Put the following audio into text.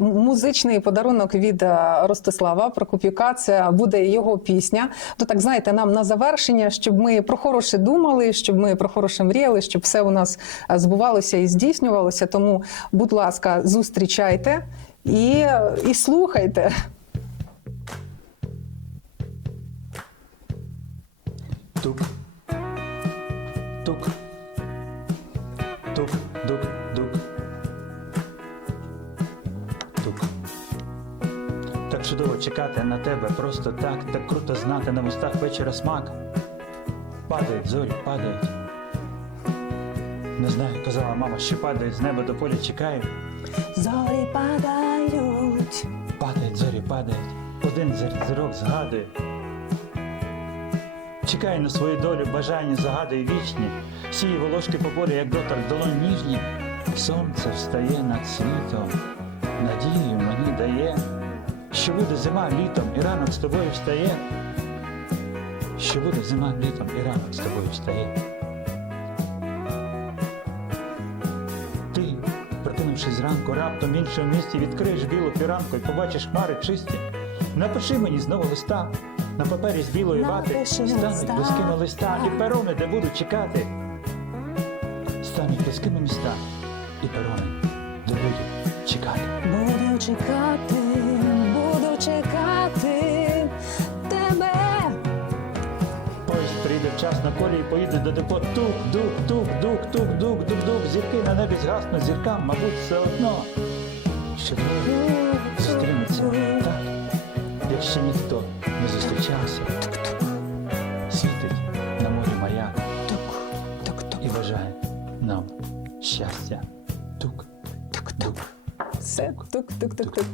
Музичний подарунок від е, Ростислава Прокопюка. Це буде його пісня. То так знаєте, нам на завершення, щоб ми про хороше думали, щоб ми про хороше мріяли, щоб все у нас е, збувалося і здійснювалося. Тому, будь ласка, зустрічайте і, і слухайте. Тук. Тук. Тук. Тук. Так чудово чекати на тебе просто так, так круто знати на вустах вечора смак. Падають зорі, падають. Не знаю, казала мама, що падають з неба до поля чекають. Зорі падають. Падають зорі, падають. Один зір- зірок згадує. Чекає на свою долю, бажання загадує вічні. Сіє волошки по полю, як дотар долонь ніжні. Сонце встає над світом, надію мені дає, що буде зима літом і ранок з тобою встає. Що буде зима літом і ранок з тобою встає. Ти, прокинувшись зранку, раптом в іншому місті відкриєш білу фіранку і побачиш хмари чисті. Напиши мені знову листа, на папері з білої вати стануть близькими листа і перони, де буду чекати. Стануть близькими міста і перони, де буду чекати. Буду чекати, буду чекати тебе. Поїзд прийде в час на колі і поїде до депо. Тук, дук, тук, дук, тук, дук, дук, дук. Зірки на небі згаснуть зіркам, мабуть, все одно. Що двоє зустрінуться так, як ще ніхто не зустрічався. Світить на морі маяк і бажає нам щастя. Тук, тук, тук. Все тук, тук, тук, тук.